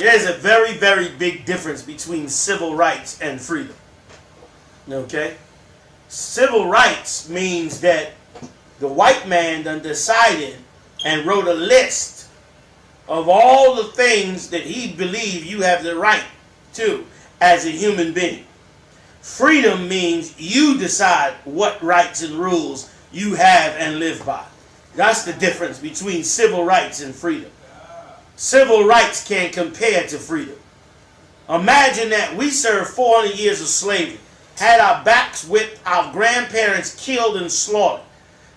There's a very, very big difference between civil rights and freedom. Okay? Civil rights means that the white man done decided and wrote a list of all the things that he believed you have the right to as a human being. Freedom means you decide what rights and rules you have and live by. That's the difference between civil rights and freedom. Civil rights can't compare to freedom. Imagine that we served 400 years of slavery, had our backs whipped, our grandparents killed and slaughtered,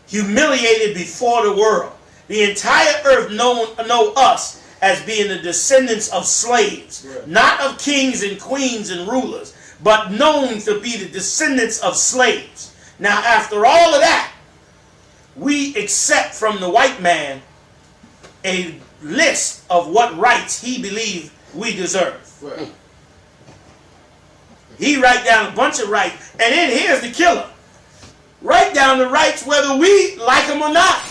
humiliated before the world. The entire earth know us as being the descendants of slaves, not of kings and queens and rulers, but known to be the descendants of slaves. Now, after all of that, we accept from the white man a list of what rights he believed we deserve. Right. He write down a bunch of rights, and then here's the killer. Write down the rights whether we like them or not.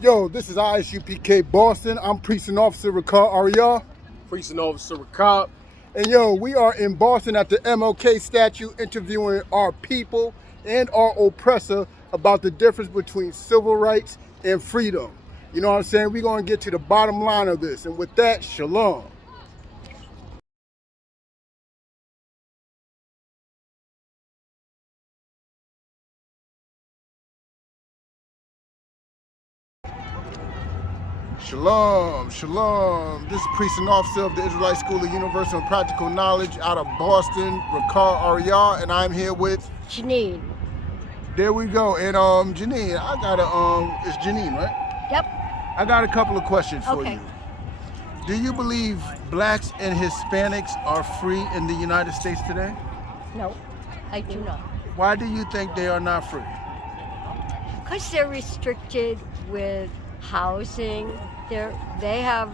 Yo, this is I.S.U.P.K. Boston. I'm Precinct Officer Ricard Ariel. Precinct Officer Ricard. And yo, we are in Boston at the MLK statue interviewing our people and our oppressor about the difference between civil rights and freedom. You know what I'm saying? We're going to get to the bottom line of this. And with that, shalom. Shalom, shalom. This is Precinct Officer of the Israelite School of Universal and Practical Knowledge out of Boston, Ricard Ariel, and I'm here with Janine. There we go. And Janine, I got a it's Janine, right? Yep. I got a couple of questions for Okay. you. Do you believe blacks and Hispanics are free in the United States today? No, I do not. Why do you think they are not free? Because they're restricted with housing. They have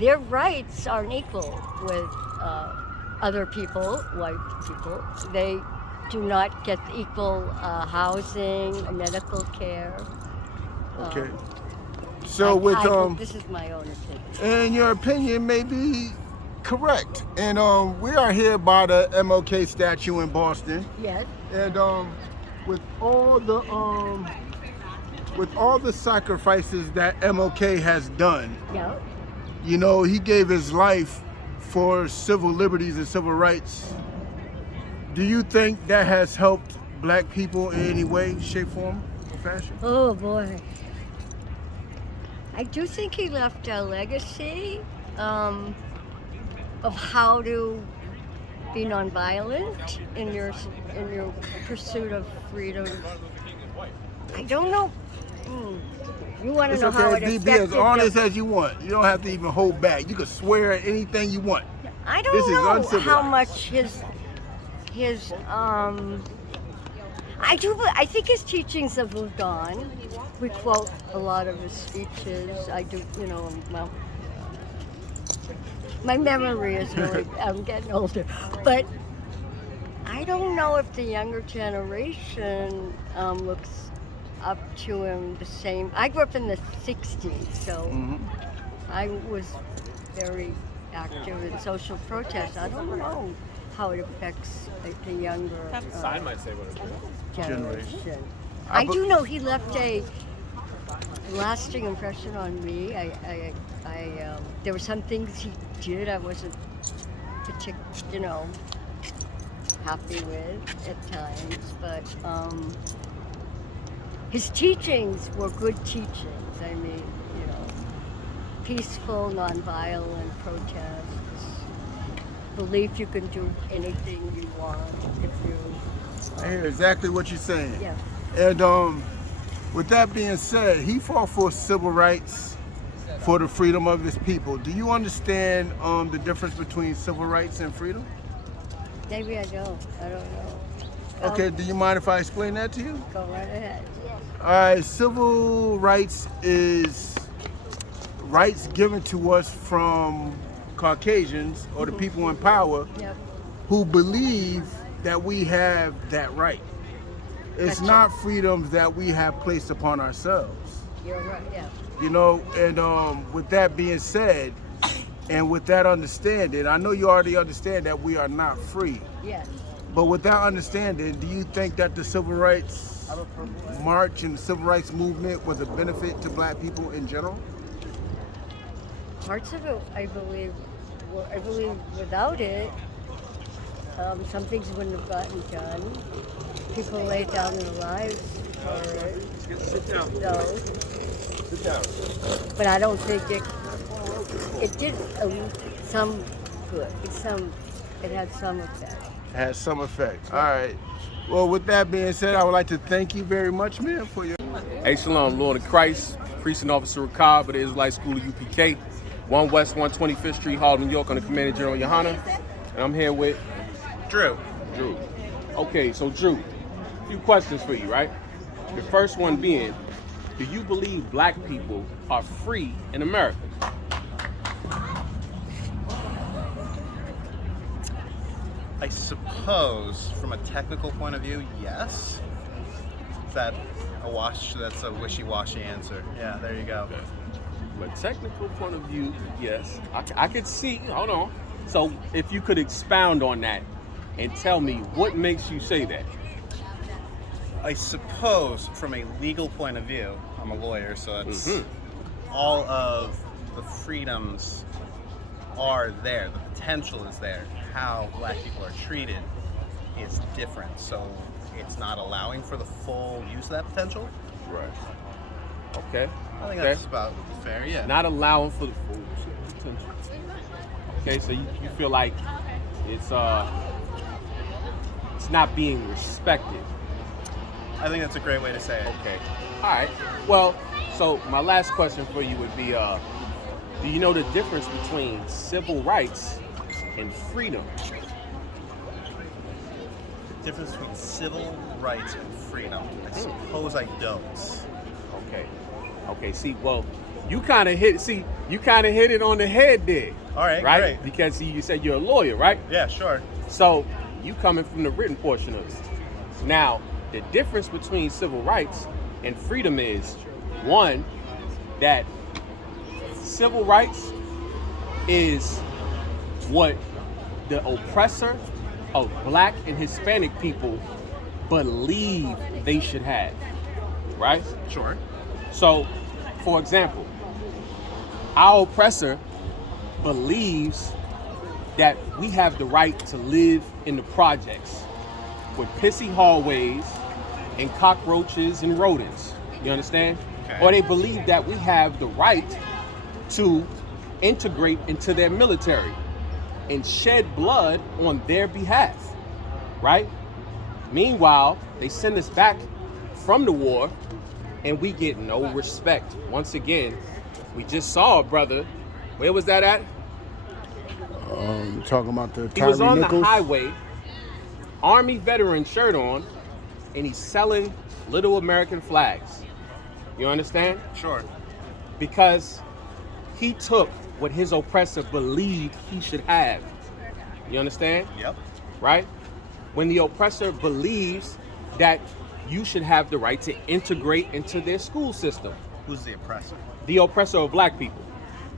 their rights aren't equal with other people, white people. They do not get equal housing, medical care. Okay. So this is my own opinion. And your opinion may be correct. And we are here by the MLK statue in Boston. Yes. And with all the sacrifices that MLK has done, Yeah. you know, he gave his life for civil liberties and civil rights. Do you think that has helped black people in any way, shape, form, or fashion? Oh boy. I do think he left a legacy of how to be nonviolent in your pursuit of freedom. I don't know. You want to know how it affected Be as honest as you want. You don't have to even hold back. You can swear at anything you want. I don't This is know uncivilized. how much I think his teachings have moved on. We quote a lot of his speeches. I do, well, my memory is really, I'm getting older. But I don't know if the younger generation looks up to him the same. I grew up in the 60s, so I was very active in social protests. I don't know how it affects the younger generation. I do know he left a lasting impression on me. There were some things he did I wasn't particularly, happy with at times, but his teachings were good teachings. I mean, peaceful, nonviolent protests, belief you can do anything you want if you. I hear exactly what you're saying. Yeah. And with that being said, he fought for civil rights, for the freedom of his people. Do you understand the difference between civil rights and freedom? Maybe I don't. I don't know. Okay, do you mind if I explain that to you? Go right ahead. All right, civil rights is rights given to us from Caucasians or the people in power Yep. who believe that we have that right. It's Gotcha. not freedoms that we have placed upon ourselves. You're right. Yeah. You know, and with that being said, and with that understanding, I know you already understand that we are not free. Yes. But with that understanding, do you think that the Civil Rights March and the Civil Rights Movement was a benefit to black people in general? Parts of it, I believe, without it, some things wouldn't have gotten done. People laid down their lives for it. Sit down. Those. Sit down. But I don't think it did some good. It had some effect. Has some effect. All right. Well, with that being said, I would like to thank you very much, man, for your... Hey, Shalom, Lord of Christ, Precinct Officer ISupk of the Israelite School of UPK, 1 West 125th Street, Harlem, New York, on the Commanding General YAHANNA. And I'm here with Drew. Drew. Okay, so Drew, a few questions for you, right? The first one being, do you believe black people are free in America? I suppose, from a technical point of view, yes. Is that that's a wishy-washy answer. Yeah, there you go. From a technical point of view, yes. I could see, hold on. So if you could expound on that and tell me what makes you say that. I suppose, from a legal point of view, I'm a lawyer, so it's all of the freedoms are there. The potential is there. How black people are treated is different. So it's not allowing for the full use of that potential. Right. Okay. I think okay. that's about fair, yeah. Not allowing for the full potential. Okay, so you feel like it's not being respected. I think that's a great way to say it. Okay. All right. Well, so my last question for you would be, do you know the difference between civil rights and freedom? The difference between civil rights and freedom. I suppose I don't. Okay. Okay. See, well, you kind of hit it on the head there. All right. Right? Great. Because you said you're a lawyer, right? Yeah, sure. So you coming from the written portion of this. Now, the difference between civil rights and freedom is, one, that civil rights is what the oppressor of black and Hispanic people believe they should have, right? Sure. So, for example, our oppressor believes that we have the right to live in the projects with pissy hallways and cockroaches and rodents. You understand? Okay. Or they believe that we have the right to integrate into their military and shed blood on their behalf, right? Meanwhile, they send us back from the war and we get no respect. Once again, we just saw a brother, where was that at? Talking about the He was on Nichols? the highway, Army veteran shirt on, and he's selling little American flags. You understand? Sure. Because he took what his oppressor believed he should have. You understand? Yep. Right? When the oppressor believes that you should have the right to integrate into their school system. Who's the oppressor? The oppressor of black people.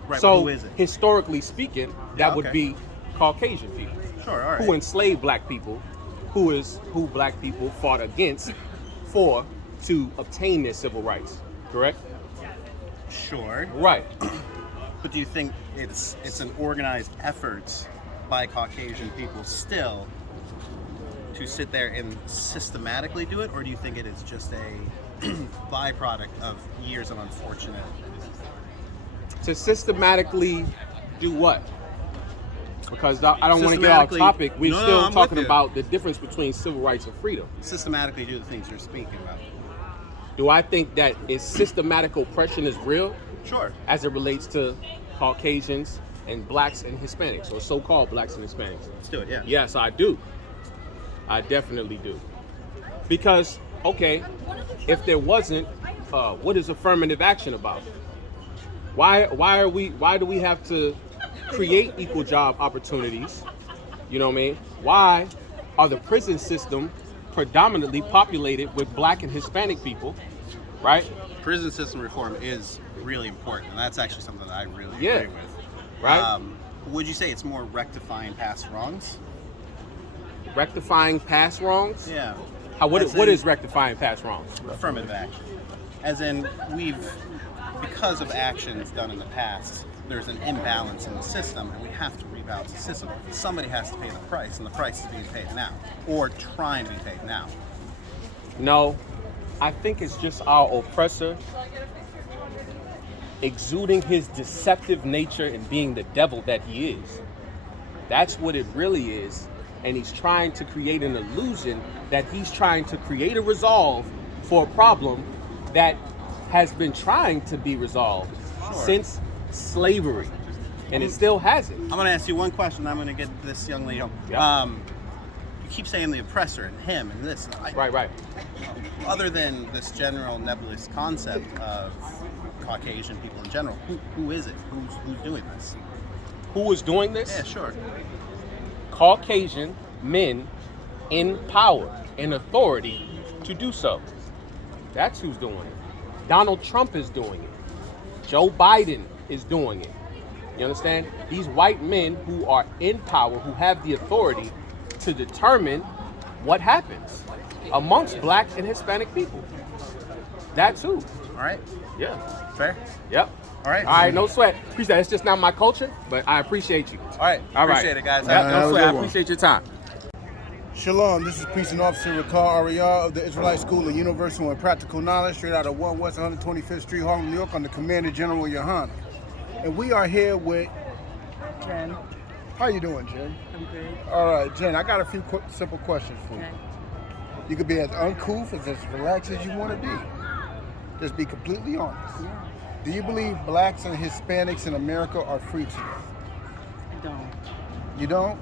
Right, So but who is it? historically speaking, that Yeah, would okay. be Caucasian people. Sure, all right. Who enslaved black people, who black people fought against to obtain their civil rights. Correct? Sure. Right. But do you think it's an organized effort by Caucasian people still to sit there and systematically do it, or do you think it is just a byproduct of years of unfortunate? To systematically do what? Because I don't want to get off Systematically- topic. We're No, still I'm with talking you. about the difference between civil rights and freedom. Systematically do the things you're speaking about. Do I think that is systematic oppression is real Sure. as it relates to Caucasians and blacks and Hispanics, or so-called blacks and Hispanics? Let's do it, yeah. Yes, I do. I definitely do. Because, okay, if there wasn't, what is affirmative action about? Why do we have to create equal job opportunities? You know what I mean? Why are the prison system predominantly populated with black and Hispanic people, right? Prison system reform is really important, and that's actually something that I really agree with. Right? Would you say it's more rectifying past wrongs? Rectifying past wrongs? Yeah. What is rectifying past wrongs? Affirmative action. As in, because of actions done in the past, there's an imbalance in the system, and we have to rebalance the system. Somebody has to pay the price, and the price is being paid now, or trying to be paid now. No, I think it's just our oppressor exuding his deceptive nature and being the devil that he is. That's what it really is. And he's trying to create an illusion that he's trying to create a resolve for a problem that has been trying to be resolved since slavery. And it still hasn't. I'm going to ask you one question. I'm going to get this young lady home. Yeah. You keep saying the oppressor and him and this. Right. Other than this general nebulous concept of Caucasian people in general, who is it? Who's doing this? Who is doing this? Yeah, sure. Caucasian men in power and authority to do so. That's who's doing it. Donald Trump is doing it. Joe Biden is doing it. You understand? These white men who are in power, who have the authority to determine what happens amongst black and Hispanic people. That's who. All right. Yeah. Fair. Yep. All right. All right, no sweat. Appreciate it. It's just not my culture, but I appreciate you. All right. Appreciate it, guys. Yep, That no was sweat. a I good one. appreciate your time. Shalom, this is Priest and Officer Ricard Ariel of the Israelite School of Universal and Practical Knowledge, straight out of 1 West 125th Street, Harlem, New York, under Commander General YAHANNA. And we are here with Jen, How you doing, Jen? I'm good. All right, Jen, I got a few simple questions for you. Okay. You could be as uncouth, as relaxed as you want to be. Just be completely honest. Yeah, Do you believe blacks and Hispanics in America are free today? I don't. You don't?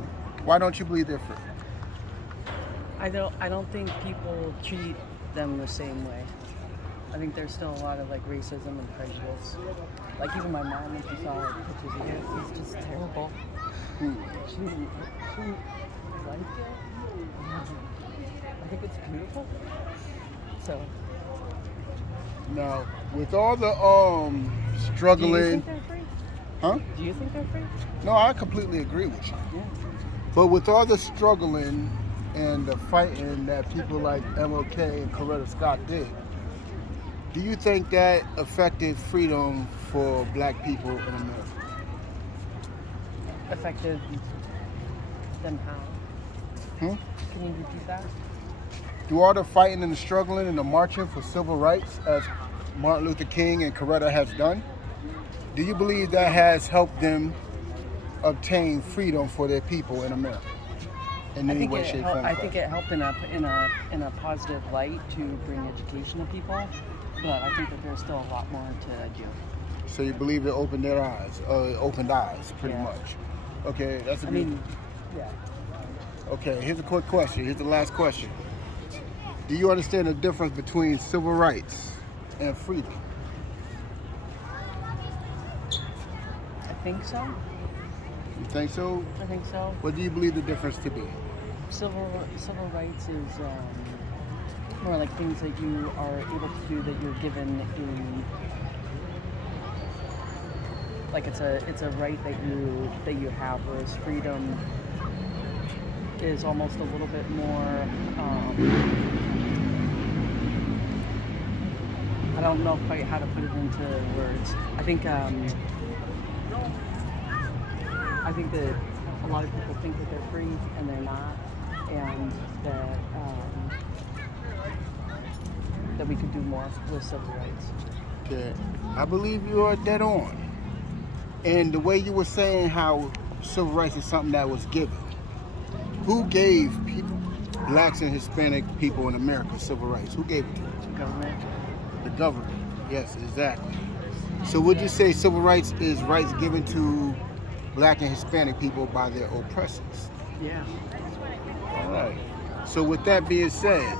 Why don't you believe they're free? I don't think people treat them the same way. I think there's still a lot of like racism and prejudice. Like even my mom, when she saw like, pictures of it, it's just terrible. She liked it. I think it's beautiful. So. Now, with all the Do you struggling, think they're free? huh? Do you think they're free? No, I completely agree with you. Yeah. But with all the struggling and the fighting that people like MLK and Coretta Scott did, do you think that affected freedom for black people in America? Affected them how? Hmm? Can you repeat that? Do all the fighting and the struggling and the marching for civil rights, as Martin Luther King and Coretta has done, do you believe that has helped them obtain freedom for their people in America in any way, shape, form? I think it helped in a positive light to bring education to people, but I think that there's still a lot more to do. So you believe it opened their eyes, opened eyes, pretty Yeah. much. Okay, that's a I good. mean, yeah. Okay, here's a quick question. Here's the last question. Do you understand the difference between civil rights and freedom? I think so. You think so? I think so. What do you believe the difference to be? Civil rights is more like things that you are able to do that you're given in. Like it's a right that you have, whereas freedom is almost a little bit more. I don't know quite how to put it into words. I think that a lot of people think that they're free and they're not, and that we could do more with civil rights. Okay, I believe you are dead on. And the way you were saying how civil rights is something that was given, who gave people, blacks and Hispanic people in America, civil rights? Who gave it to them? The government. The government. Yes, exactly. So would you say civil rights is rights given to black and Hispanic people by their oppressors? Yeah. All right. So with that being said,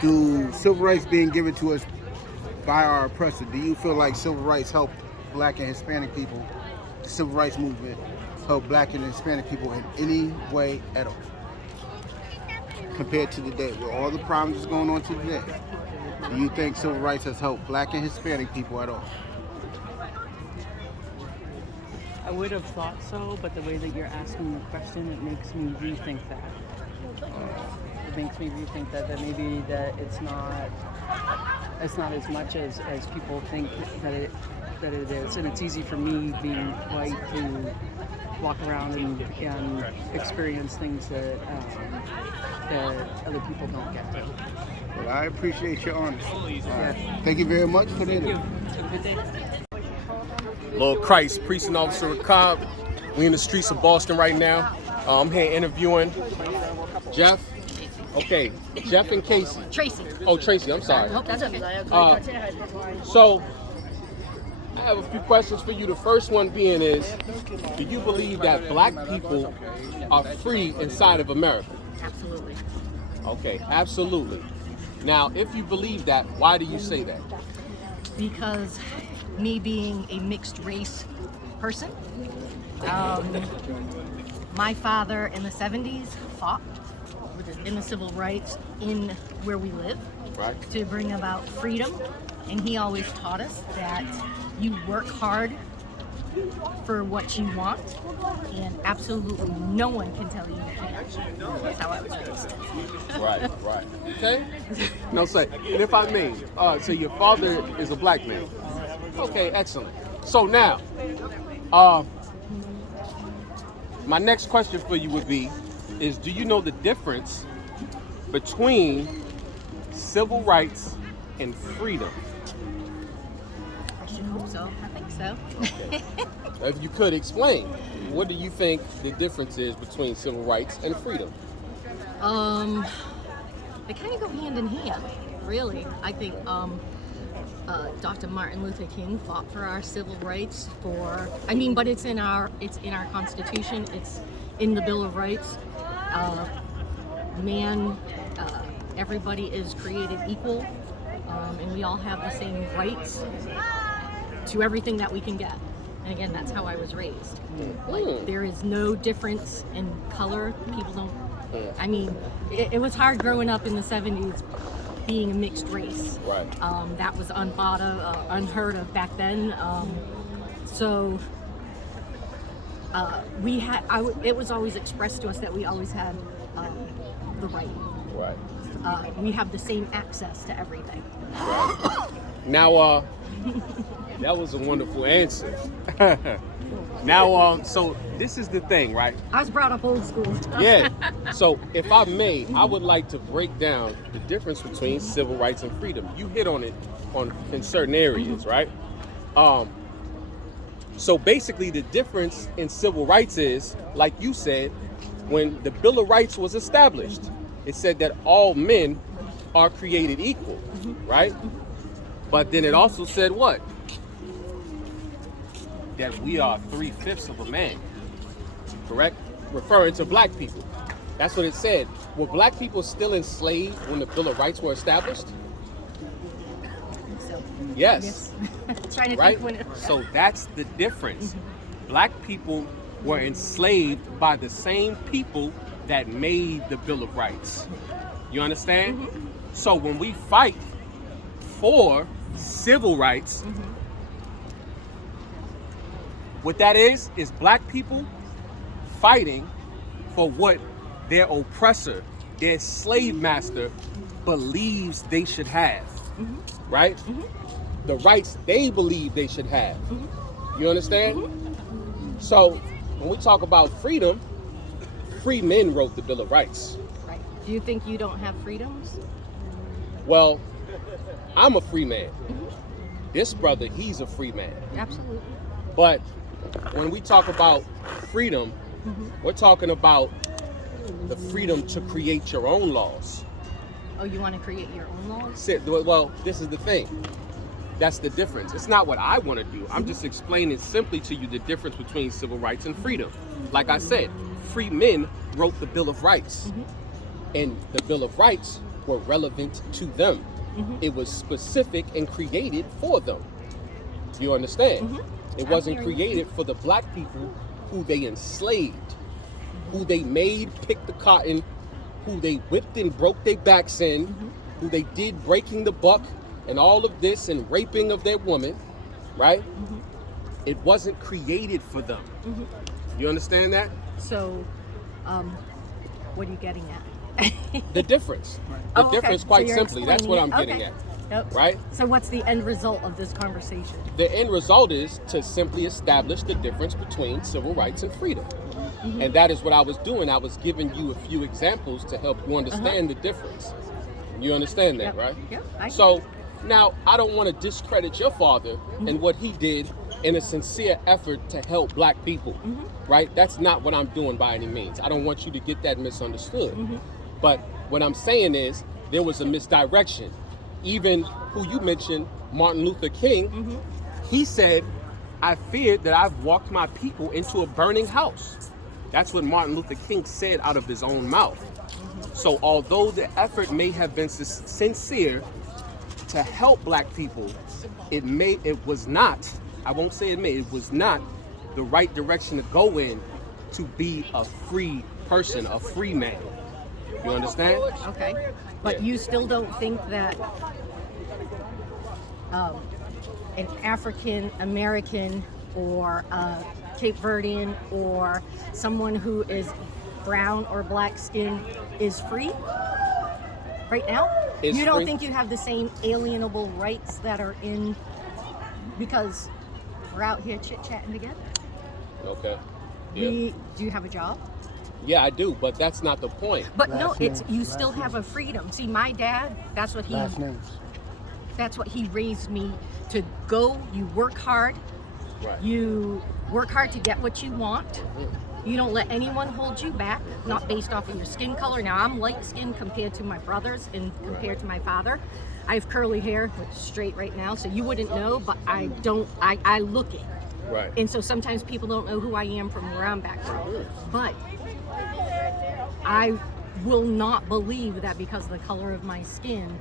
do civil rights being given to us by our oppressor, do you feel like civil rights helped black and Hispanic people the civil rights movement helped black and Hispanic people in any way at all? Compared to today, with all the problems that's going on today, do you think civil rights has helped black and Hispanic people at all? I would have thought so, but the way that you're asking the question, it makes me rethink that. It makes me rethink that maybe that it's not as much as people think that it is, and it's easy for me being white to walk around and experience things that other people don't get. Well, I appreciate your honesty. Thank you very much for the interview. Have a good day. Lord Christ, Precinct Officer Cobb. We in the streets of Boston right now. I'm here interviewing Jeff. Okay, Jeff and Casey. Tracy. Oh, Tracy, I'm sorry. That's okay. So, I have a few questions for you. The first one being is, do you believe that black people are free inside of America? Absolutely. Okay, absolutely. Now, if you believe that, why do you say that? Because me being a mixed race person, my father in the 70s fought in the civil rights in where we live, Right. to bring about freedom. And he always taught us that you work hard for what you want, and absolutely no one can tell you you can't. That's how I was raised. Right. Okay. No, say. And if I may, so your father is a black man. Okay, excellent. So now, my next question for you would be, is do you know the difference between civil rights and freedom? I should hope so. I think so. If you could explain, what do you think the difference is between civil rights and freedom? They kind of go hand in hand, really. I think Dr. Martin Luther King fought for our civil rights but it's in our Constitution. It's in the Bill of Rights. Everybody is created equal, and we all have the same rights to everything that we can get. And again, that's how I was raised. Like, there is no difference in color. People don't. I mean, it was hard growing up in the 70s being a mixed race. Right. That was unheard of back then. It was always expressed to us that we always had the right. Right. We have the same access to everything. Right. Now, that was a wonderful answer. Now, so this is the thing, right? I was brought up old school. Yeah. So, if I may, I would like to break down the difference between civil rights and freedom. You hit on it in certain areas, right? So basically, the difference in civil rights is, like you said, when the Bill of Rights was established, it said that all men are created equal, right? But then it also said what? That we are 3/5 of a man, correct? Referring to black people. That's what it said. Were black people still enslaved when the Bill of Rights were established? So, Yes. trying to Right? think when it. So that's the difference. Black people were enslaved by the same people that made the Bill of Rights. You understand? So when we fight for civil rights, what that is black people fighting for what their oppressor, their slave master, believes they should have, right? The rights they believe they should have. You understand? So when we talk about freedom, free men wrote the Bill of Rights. Right. Do you think you don't have freedoms? Well, I'm a free man. This brother, he's a free man. Absolutely. But when we talk about freedom, we're talking about the freedom to create your own laws. Oh, you want to create your own laws? Well, this is the thing. That's the difference. It's not what I want to do. I'm just explaining simply to you the difference between civil rights and freedom. Like I said, free men wrote the Bill of Rights. And the Bill of Rights were relevant to them. It was specific and created for them. You understand? It wasn't hearing you. created for the black people who they enslaved, who they made pick the cotton, who they whipped and broke their backs in, who they did breaking the buck and all of this and raping of their woman, right? It wasn't created for them. You understand that? So, what are you getting at? The difference. The Oh, okay. difference, So quite you're simply. That's what I'm explaining getting it. at, Yep. right? So what's the end result of this conversation? The end result is to simply establish the difference between civil rights and freedom. And that is what I was doing. I was giving you a few examples to help you understand the difference. You understand that, Yep. right? Yep. So now I don't want to discredit your father and what he did in a sincere effort to help black people, right? That's not what I'm doing by any means. I don't want you to get that misunderstood. But what I'm saying is there was a misdirection. Even who you mentioned, Martin Luther King, he said, I feared that I've walked my people into a burning house. That's what Martin Luther King said out of his own mouth. So although the effort may have been sincere to help black people, it was not, I won't say it was not the right direction to go in to be a free person, a free man. You understand? Okay. But Yeah. you still don't think that an African American or a Cape Verdean or someone who is brown or black skin is free right now? Is You don't free. think you have the same alienable rights that are in, because we're out here chit-chatting together. Okay. Yeah. Do you have a job? Yeah, I do, but that's not the point. But no, Last it's name. you still have a freedom. See, my dad, that's what he Last names. that's what he raised me to go. You work hard. Right. You work hard to get what you want. You don't let anyone hold you back, not based off of your skin color. Now, I'm light skinned compared to my brothers and compared to my father. I have curly hair, which is straight right now, so you wouldn't know, but I look it. Right. And so sometimes people don't know who I am from where I'm back from. But I will not believe that because of the color of my skin,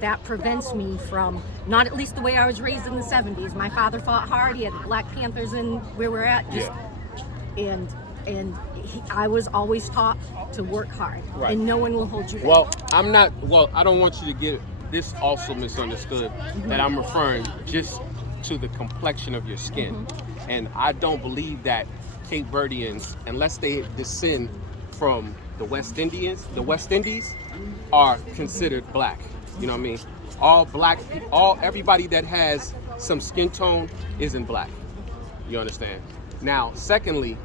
that prevents me from, not at least the way I was raised in the 70s. My father fought hard. He had the Black Panthers in where we're at. And I was always taught to work hard. Right. And no one will hold you back. Well, I don't want you to get this also misunderstood, that I'm referring just to the complexion of your skin. And I don't believe that Cape Verdeans, unless they descend from the West Indies, are considered black. You know what I mean? All black, everybody that has some skin tone isn't black. You understand? Now, secondly,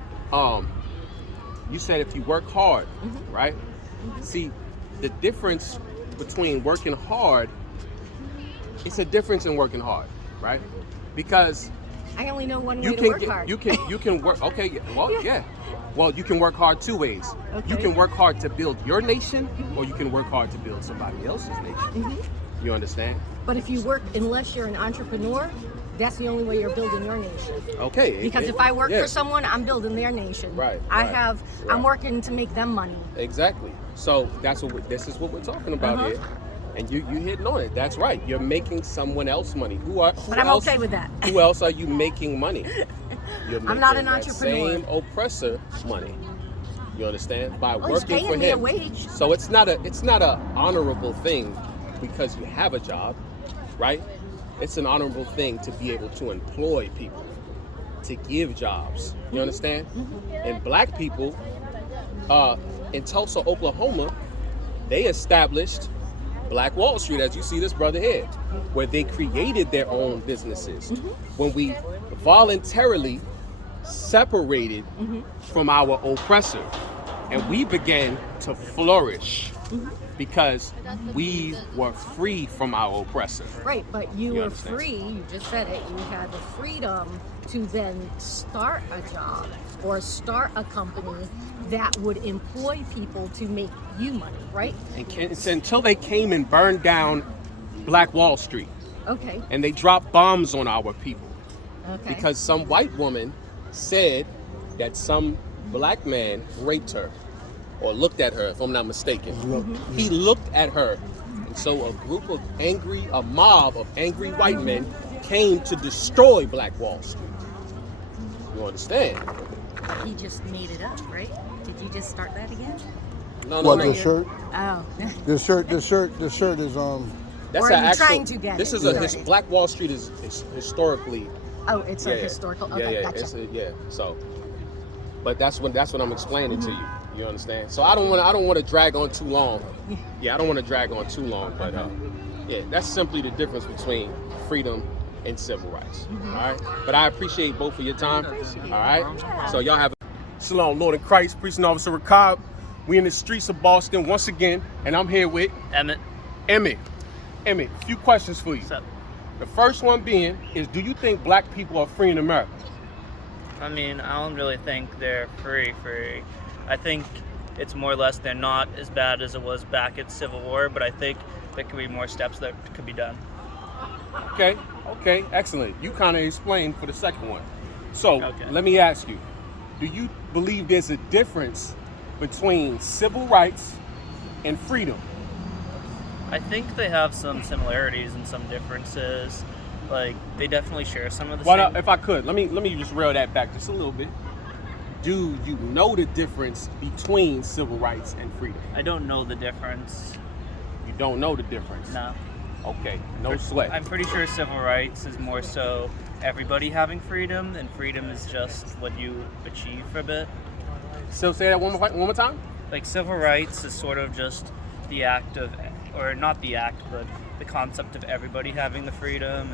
you said if you work hard, right? See, the difference between working hard, it's a difference in working hard, right? Because I only know one way you to can work hard. you can work. Okay, well, yeah. Well, you can work hard two ways. You Okay. can work hard to build your nation, or you can work hard to build somebody else's nation. You understand? But if you work, unless you're an entrepreneur, that's the only way you're building your nation. Okay. Because if I work for someone, I'm building their nation. Right, I'm right. working to make them money. Exactly. So this is what we're talking about here, and you hitting on it. That's right. You're making someone else money. Who But I'm else, okay with that. Who else are you making money? You're I'm not making an that entrepreneur. Same oppressor money. You understand? By Well, he's working paying for me a him. wage. So it's not a honorable thing because you have a job, right? It's an honorable thing to be able to employ people, to give jobs. You understand? And black people in Tulsa, Oklahoma, they established Black Wall Street, as you see this brother here, where they created their own businesses. When we voluntarily separated from our oppressor, and we began to flourish because we were free from our oppressor. Right, but you were understand? free, you just said it, you had the freedom to then start a job or start a company that would employ people to make you money, right? And it's until they came and burned down Black Wall Street, Okay. and they dropped bombs on our people. Okay. Because some white woman said that some black man raped her or looked at her, if I'm not mistaken. He looked at her. And so a mob of angry white men came to destroy Black Wall Street. You understand? He just made it up, right? Did you just start that again? No, What, no. this shirt? Oh. This shirt is That's Or are an you actual, trying to get this it? is a Sorry. Black Wall Street is historically. Oh, it's a historical. Okay, yeah, gotcha. So, but that's what I'm explaining to you. You understand? So I don't want to drag on too long. Yeah, I don't want to drag on too long. But yeah, that's simply the difference between freedom and civil rights. All right. But I appreciate both of your time. All right. So y'all have. Shalom, Lord in Christ, Precinct Officer Rakab. We in the streets of Boston once again, and I'm here with Emmett. Emmett, a few questions for you. What's up? The first one being is, do you think Black people are free in America? I mean, I don't really think they're free. I think it's more or less they're not as bad as it was back at Civil War, but I think there could be more steps that could be done. Okay, excellent. You kind of explained for the second one. So Okay. let me ask you, do you believe there's a difference between civil rights and freedom? I think they have some similarities and some differences. Like, they definitely share some of the Well, same. if I could, let me just reel that back just a little bit. Do you know the difference between civil rights and freedom? I don't know the difference. You don't know the difference? No. Okay, no sweat. I'm pretty sure civil rights is more so everybody having freedom, and freedom is just what you achieve for a bit. So say that one more time? Like, civil rights is sort of just the act of, or not the act, but the concept of everybody having the freedom,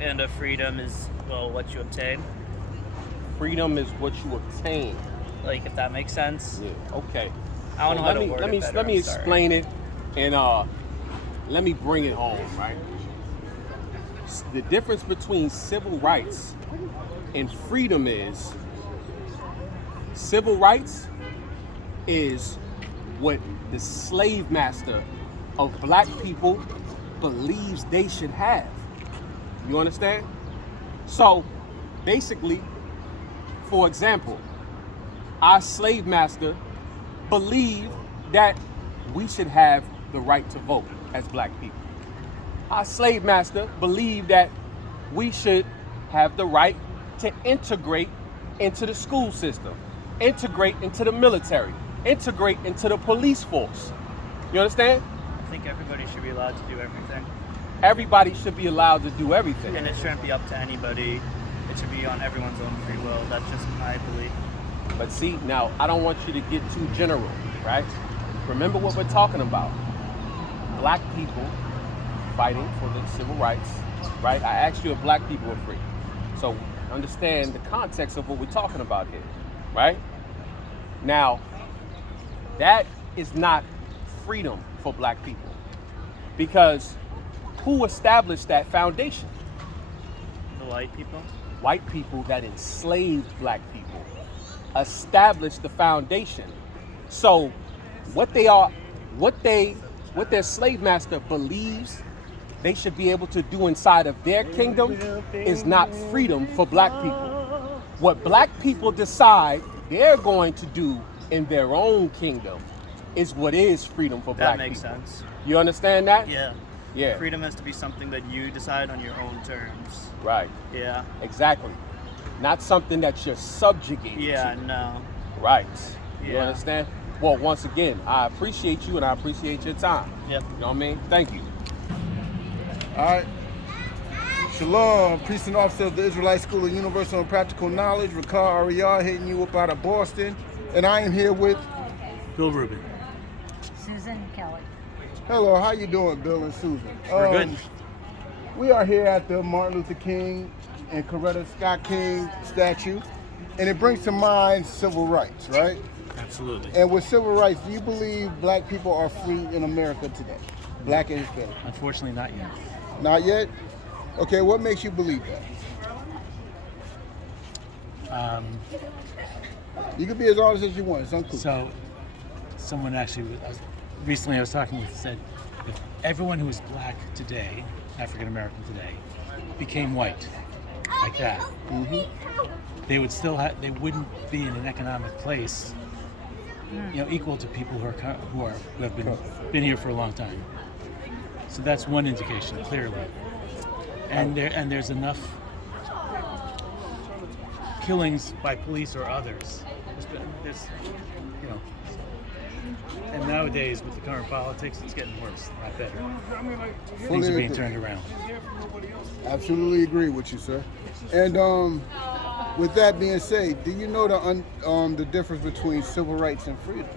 and a freedom is, well, what you obtain. Freedom is what you obtain. Like, if that makes sense. Yeah. Okay. I don't know how to word it better, Let me I'm sorry. explain it, and let me bring it home. Right. The difference between civil rights and freedom is civil rights is what the slave master of Black people believes they should have. You understand? So basically, for example, our slave master believed that we should have the right to vote as Black people. Our slave master believed that we should have the right to integrate into the school system, integrate into the military, integrate into the police force. You understand? I think everybody should be allowed to do everything. Everybody should be allowed to do everything. And it shouldn't be up to anybody. It should be on everyone's own free will. That's just my belief. But see, now, I don't want you to get too general, right? Remember what we're talking about. Black people fighting for the civil rights, right? I asked you if Black people are free. So understand the context of what we're talking about here, right? Now, that is not freedom for Black people, because who established that foundation? The white people. White people that enslaved Black people established the foundation. So what their slave master believes they should be able to do inside of their kingdom is not freedom for Black people. What Black people decide they're going to do in their own kingdom is what is freedom for Black people. That makes sense. You understand that? Yeah. Yeah. Freedom has to be something that you decide on your own terms. Right. Yeah. Exactly. Not something that you're subjugated Yeah, to. no. Right. You Yeah. understand? Well, once again, I appreciate you and I appreciate your time. Yep. You know what I mean? Thank you. All right. Shalom, Precinct Officer of the Israelite School of Universal and Practical Knowledge, Rakar Ariyah, hitting you up out of Boston. And I am here with Bill Rubin. Susan Kelly. Hello, how you doing, Bill and Susan? We're good. We are here at the Martin Luther King and Coretta Scott King statue, and it brings to mind civil rights, right? Absolutely. And with civil rights, do you believe Black people are free in America today? Black and Hispanic? Unfortunately, not yet. Not yet? Okay, what makes you believe that? You can be as honest as you want. It's uncool. So, someone actually, recently I was talking with, said if everyone who is Black today, African American today, became white, like that, they would still have, they wouldn't be in an economic place, equal to people who have been here for a long time. So that's one indication, clearly. and there's enough killings by police or others. There's, you know, and nowadays with the current politics, it's getting worse, not better. Things are being turned around. Absolutely agree with you, sir. And with that being said, do you know the difference between civil rights and freedom?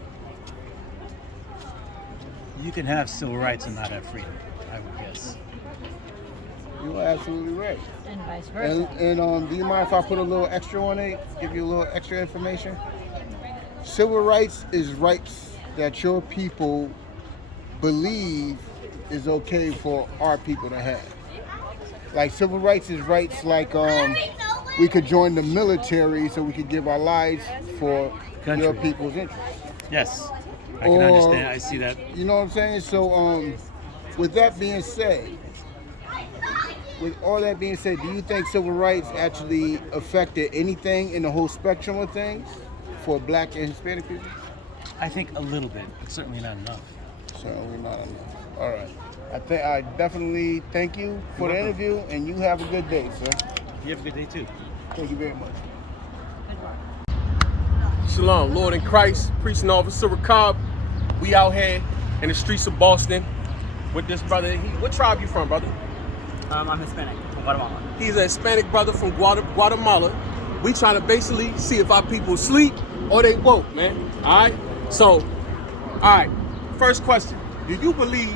You can have civil rights and not have freedom, I would guess. You're absolutely right. And vice versa. And do you mind if I put a little extra on it, give you a little extra information? Civil rights is rights that your people believe is okay for our people to have. Like civil rights is rights like we could join the military so we could give our lives for your people's interests. Yes, I can understand. I see that. You know what I'm saying? So with that being said, with all that being said, do you think civil rights actually affected anything in the whole spectrum of things for Black and Hispanic people? I think a little bit, but certainly not enough. Certainly not enough. All right. I definitely thank you for the interview, and you have a good day, sir. You have a good day too. Thank you very much. Shalom, Lord in Christ, priest and officer Cobb. We out here in the streets of Boston with this brother. What tribe you from, brother? I'm Hispanic from Guatemala. He's a Hispanic brother from Guatemala. We trying to basically see if our people sleep or they woke, man. All right? So, all right, first question. Do you believe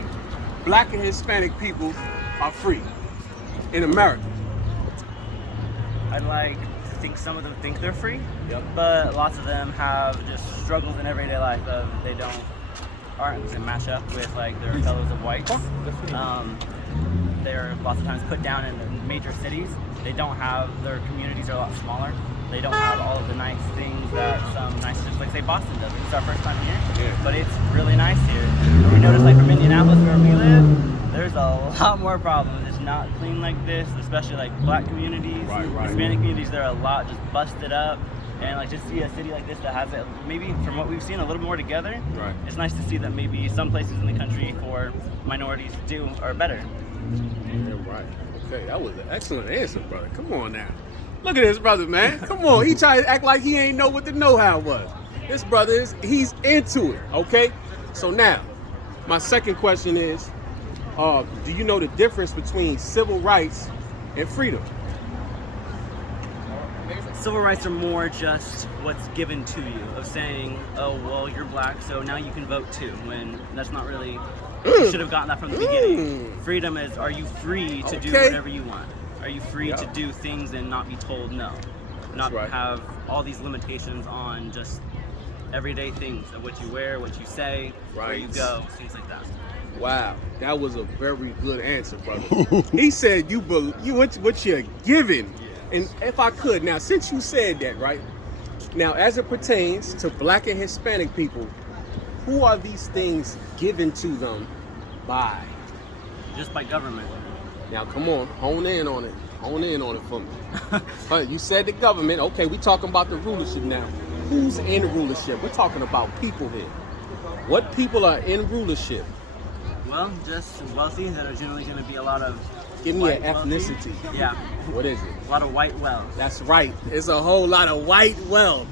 Black and Hispanic people are free in America? I'd like to think some of them think they're free, but lots of them have just struggles in everyday life of they aren't match up with like their fellows of whites. They're lots of times put down in the major cities. They don't have, their communities are a lot smaller. They don't have all of the nice things that some nice, just like say Boston does. It's our first time here, but it's really nice here. We notice like from Indianapolis where we live, there's a lot more problems. It's not clean like this, especially like Black communities, Hispanic communities. They're a lot just busted up. And like just see a city like this that has it, maybe from what we've seen, a little more together. It's nice to see that maybe some places in the country for minorities are better. Yeah, right. Okay, that was an excellent answer, brother. Come on now. Look at this brother, man. Come on. He tried to act like he ain't know what the know-how was. This brother he's into it, okay? So now, my second question is, do you know the difference between civil rights and freedom? Civil rights are more just what's given to you, of saying, oh, well, you're Black, so now you can vote too, when that's not really, you should have gotten that from the beginning. Freedom is, are you free to do whatever you want? Are you free to do things and not be told no? Not have all these limitations on just everyday things of what you wear, what you say, where you go, things like that. Wow, that was a very good answer, brother. He said what you're given. And if I could, now since you said that, right? Now as it pertains to Black and Hispanic people, who are these things given to them by? Just by government. Now come on, hone in on it. Hone in on it for me. You said the government, okay, we talking about the rulership now. Who's in rulership? We're talking about people here. What people are in rulership? Well, just wealthy that are generally going to be a lot of Give me an ethnicity. Wealthy. Yeah. What is it? A lot of white wealth. That's right. It's a whole lot of white wealth.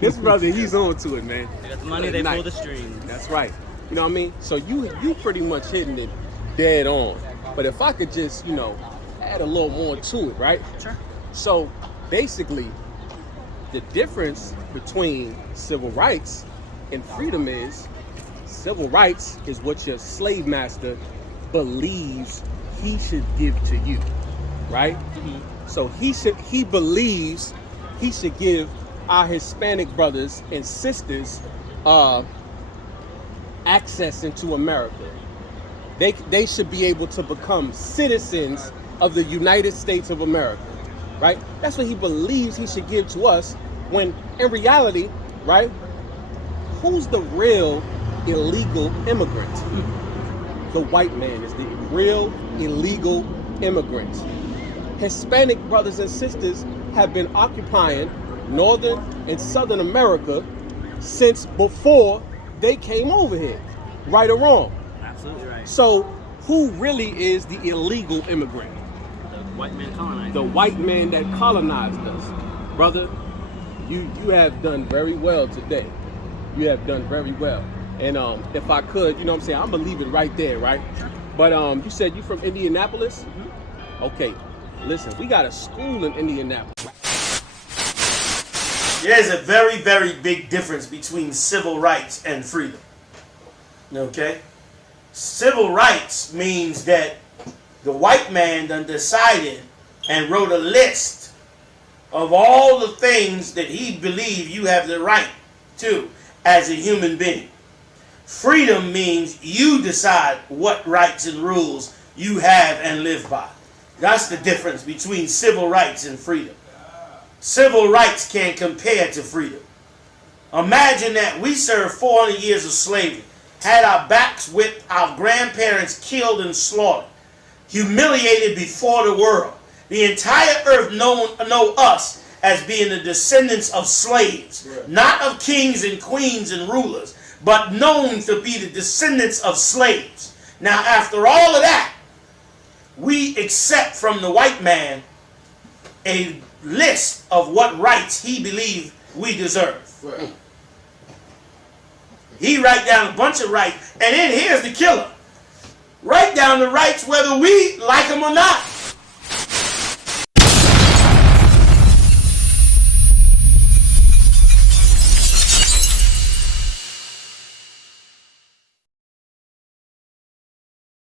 This brother, he's on to it, man. They got the money, they pull the strings. That's right. You know what I mean? So you pretty much hitting it dead on. But if I could just, add a little more to it, right? Sure. So basically, the difference between civil rights and freedom is civil rights is what your slave master believes he should give to you, right? Mm-hmm. So he believes he should give our Hispanic brothers and sisters access into America. They should be able to become citizens of the United States of America, right? That's what he believes he should give to us, when in reality, right, who's the real illegal immigrant? The white man is the real illegal immigrant. Hispanic brothers and sisters have been occupying Northern and Southern America since before they came over here, right or wrong. Absolutely right. So who really is the illegal immigrant? White man colonized. The white man that colonized us. Brother, you have done very well today. You have done very well. And if I could, you know what I'm saying, I'm gonna leave it right there, right? But you said you from Indianapolis? Mm-hmm. Okay, listen, we got a school in Indianapolis. There's a very, very big difference between civil rights and freedom. Okay? Civil rights means that the white man done decided and wrote a list of all the things that he believed you have the right to as a human being. Freedom means you decide what rights and rules you have and live by. That's the difference between civil rights and freedom. Civil rights can't compare to freedom. Imagine that we served 400 years of slavery, had our backs whipped, our grandparents killed and slaughtered, humiliated before the world. The entire earth know us as being the descendants of slaves, not of kings and queens and rulers, but known to be the descendants of slaves. Now, after all of that, we accept from the white man a list of what rights he believed we deserve. Right. He write down a bunch of rights, and then here's the killer. Write down the rights whether we like them or not.